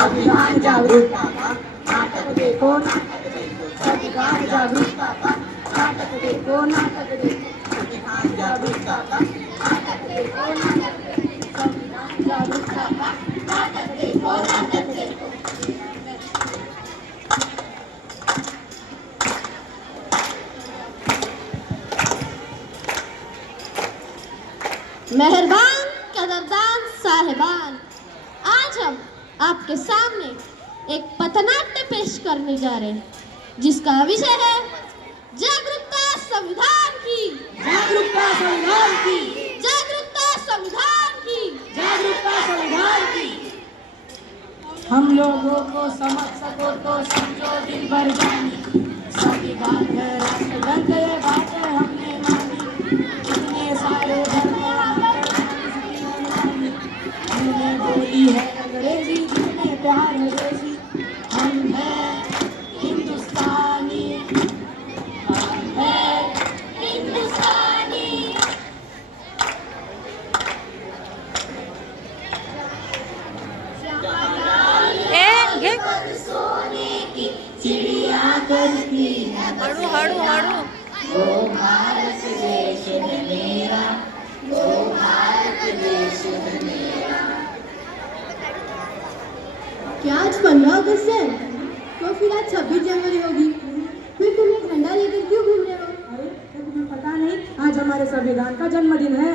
संविधान जागरूकता का नाटक देखो, संविधान जागरूकता का नाटक देखो, नाटक देखो, संविधान जागरूकता का नाटक देखो, नाटक देखो, संविधान जागरूकता का नाटक देखो, नाटक देखो। मेहरबान कदरदान साहिबान, आज हम आपके सामने एक पथनाट्य पेश करने जा रहे हैं जिसका विषय है जागरूकता संविधान की, जागरूकता संविधान की, जागरूकता संविधान की, जागरूकता संविधान की। हम लोगों को समझ सको तो समझो दिल भर जानी, संविधान है राष्ट्रगंध, ये बातें हमने मानी, इतने सारे धर्म हमने बोली है अंग्रेजी, जितने प्यार है देसी, हम हैं हिंदुस्तानी, हम हैं हिंदुस्तानी। सोने की चिड़िया करती है हड़ू हड़ू हड़ू वो भारत देश है मेरा, वो भारत देश है मेरा। क्या आज 15 अगस्त है? तो फिर आज 26 जनवरी होगी। फिर तुम ये झंडा लेकर क्यों घूम रहे हो? अरे क्या तुम्हें पता नहीं, आज हमारे संविधान का जन्मदिन है।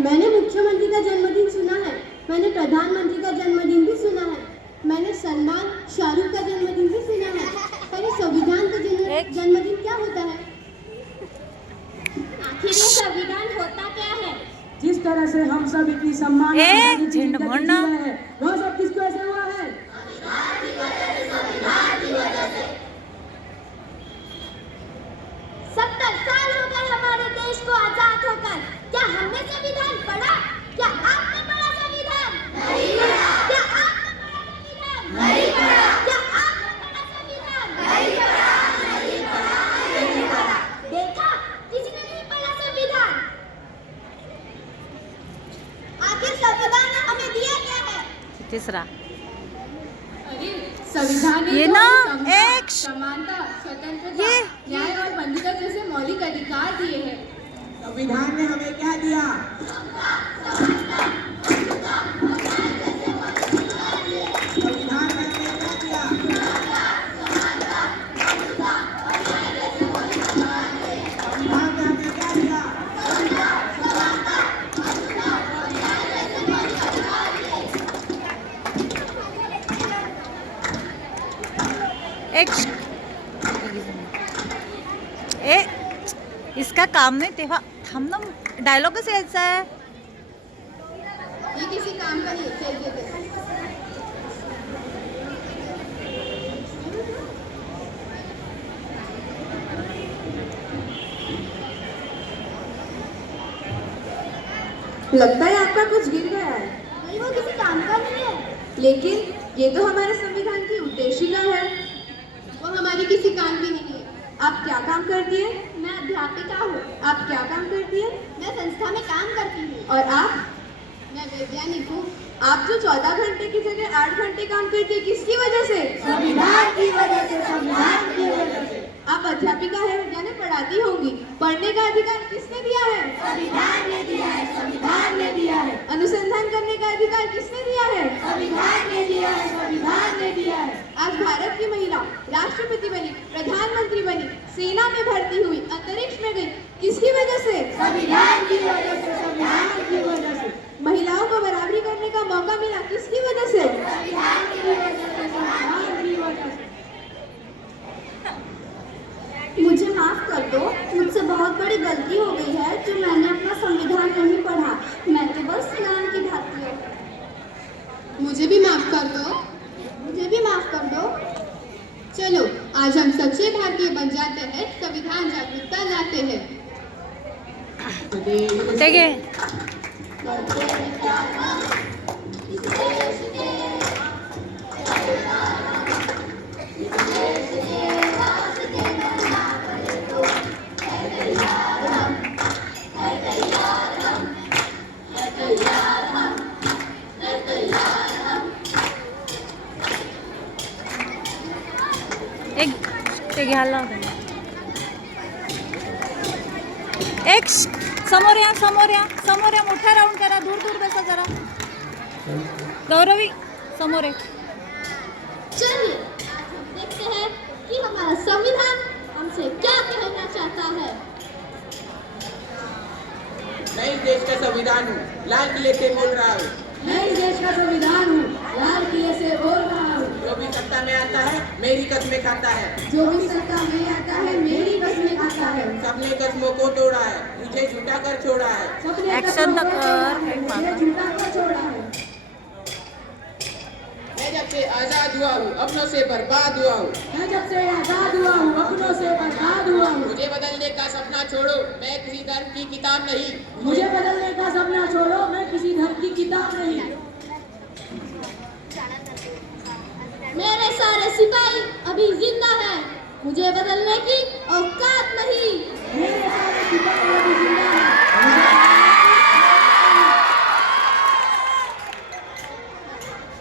मैंने मुख्यमंत्री का जन्मदिन सुना है, मैंने प्रधानमंत्री का जन्मदिन भी सुना है, मैंने सलमान शाहरुख का जन्मदिन भी सुना है, पर ये संविधान का जन्मदिन क्या होता है? आखिर ये संविधान होता क्या है? जिस तरह से हम सब इतनी सम्मान झंड भरना वह सब किसकी वजह से हुआ है? 70 साल हो गए हमारे देश को आजाद होकर, क्या हमने संविधान पढ़ा? क्या आपने पढ़ा संविधान? नहीं पढ़ा। क्या आपने पढ़ा संविधान? नहीं पढ़ा। क्या आपने पढ़ा संविधान? नहीं पढ़ा। नहीं पढ़ा। नहीं पढ़ा। देखा, किसी ने नहीं पढ़ा संविधान। आखिर संविधान ने हमें दिया क्या है? तीसरा संविधान ये ना एक समानता, स्वतंत्रता, न्याय और बंधुता जैसे मौलिक अधिकार दिए हैं। संविधान ने हमें क्या दिया? संविधान ने हमें क्या दिया? संविधान ने हमें क्या दिया? एक इसका काम नहीं तेवा हम ना डायलॉग कैसे ऐसा है? ये किसी काम का नहीं, फेंक देते। लगता है आपका कुछ गिर गया है। नहीं, वो किसी काम का नहीं है। लेकिन ये तो हमारे संविधान की उद्देशिका है। वो हमारी किसी काम की नहीं है। आप क्या काम करती है? मैं अध्यापिका हूँ। आप क्या काम करती है? मैं संस्था में काम करती हूँ। और आप? मैं वैज्ञानिक हूँ। आप जो 14 घंटे की जगह 8 घंटे काम करती है, किसकी वजह से? संविधान की वजह से, संविधान की वजह से। आप अध्यापिका है, यानी पढ़ाती होंगी। पढ़ने का अधिकार किसने दिया है? संविधान ने दिया है, संविधान ने दिया है। अनुसंधान करने का अधिकार किसने दिया है? संविधान ने दिया है, संविधान ने दिया है। आज भारत की महिला राष्ट्रपति बनी, प्रधानमंत्री बनी, सेना में भर्ती हुई, अंतरिक्ष में गई, किसकी वजह से? संविधान की वजह से, संविधान की वजह से। महिलाओं को बराबरी करने का मौका मिला, किसकी वजह से? संविधान की वजह से, संविधान की वजह से। मुझे माफ कर दो, मुझसे बहुत बड़ी गलती हो गई है जो मैंने अपना संविधान नहीं पढ़ा। मैं तो बस नाम की भाती हूँ। मुझे भी माफ कर दो, मुझे भी माफ कर दो। चलो आज हम सच्चे भारतीय बन जाते हैं, संविधान जागरूकता लाते हैं। तैयार हम ते घ्यायला लावते. एक समोर या, समोर या, समोर या. मोठा राऊंड करा. दूर दूर बसा जरा. गौरवी समोर आहे. चलिए आज हम देखते हैं कि हमारा संविधान हमसे क्या कहना चाहता है. मैं इस देश का संविधान हूँ, लाल किले से बोल रहा हूँ. मैं इस देश का संविधान हूँ, लाल किले से बोल रहा हूँ. जो भी सत्ता में आता है मेरी कस्में खाता है. जो भी सत्ता में आता है मेरी कस्में खाता है. सबने कस्मों को तोड़ा है, मुझे झूठा कर छोड़ा है. सबने Action कसमों तक को तोड़ा है, मुझे झूठा कर छोड़ा है. मैं जब से आजाद हुआ हूँ अपनों से बर्बाद हुआ हूँ. मैं जब से आजाद हुआ हूँ अपनों से बर्बाद हुआ हूँ. मुझे बदलने का सपना छोड़ो, मैं किसी धर्म की किताब नहीं. मुझे बदलने का सपना छोड़ो, मैं किसी धर्म की किताब नहीं. मेरे सारे सिपाही अभी जिंदा हैं. मुझे बदलने की औकात नहीं. मेरे सारे सिपाही अभी जिंदा हैं.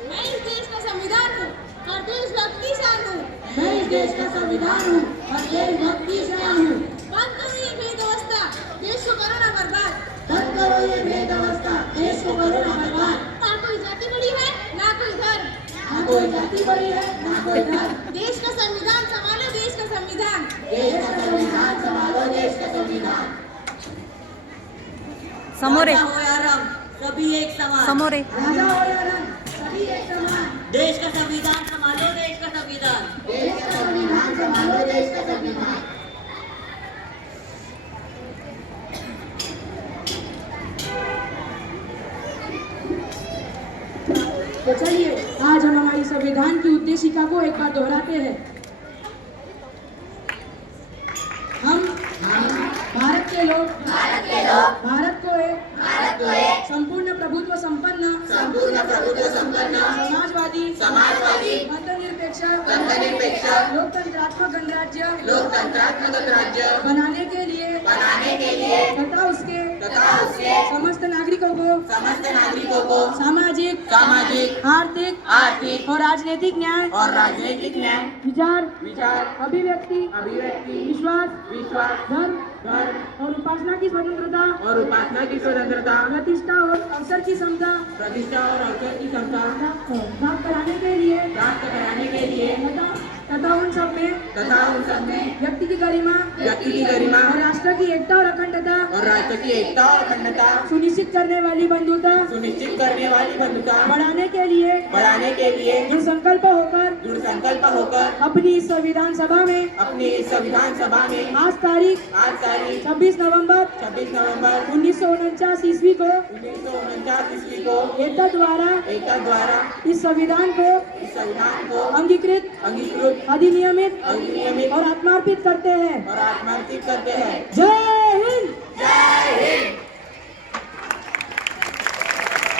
मैं इस देश का संविधान हूँ और देशभक्त की शान हूँ. मैं इस देश का संविधान हूँ और देशभक्त की शान हूँ. बंद करो ये भेदवस्था, देश को करो ना बर्बाद. बंद करो ये भेदवस्था, देश को करो ना बर्बाद. ना कोई जाति बड़ी है ना कोई धर्म. ना कोई जाति बड़ी है ना कोई धर्म. देश का संविधान संभालो, देश का संविधान. देश का संविधान संभालो, देश का संविधान. समोर राजा आहे. हो या रंग, सभी एक समान. समोर आहे. राजा हो या रंग, सभी एक समान. देश का संविधान संभालो, देश का संविधान. देश का संविधान संभालो, देश का संविधान. तो चलिए आज हम हमारी संविधान की उद्देशिका को एक बार दोहराते हैं. हम भारत के लोग भारत को एक संपूर्ण प्रभुत्व संपन्न समाजवादी धर्मनिरपेक्ष लोकतंत्रात्मक गणराज्य बनाने के लिए तथा उसके समस्त नागरिकों को सामाजिक आर्थिक और राजनीतिक न्याय विचार अभिव्यक्ति विश्वास धर्म और उपासना की स्वतंत्रता प्रतिष्ठा और अवसर की क्षमता प्राप्त कराने के लिए तथा उन सब में व्यक्ति की गरिमा और राष्ट्र की एकता और अखंडता सुनिश्चित करने वाली बंधुता बढ़ाने के लिए दृढ़ संकल्प होकर अपनी इस संविधान सभा में आज तारीख 26 नवंबर 1949 ईस्वी को एकता द्वारा इस संविधान को अंगीकृत अधिनियमित और आत्मार्पित करते हैं. जय हिंद.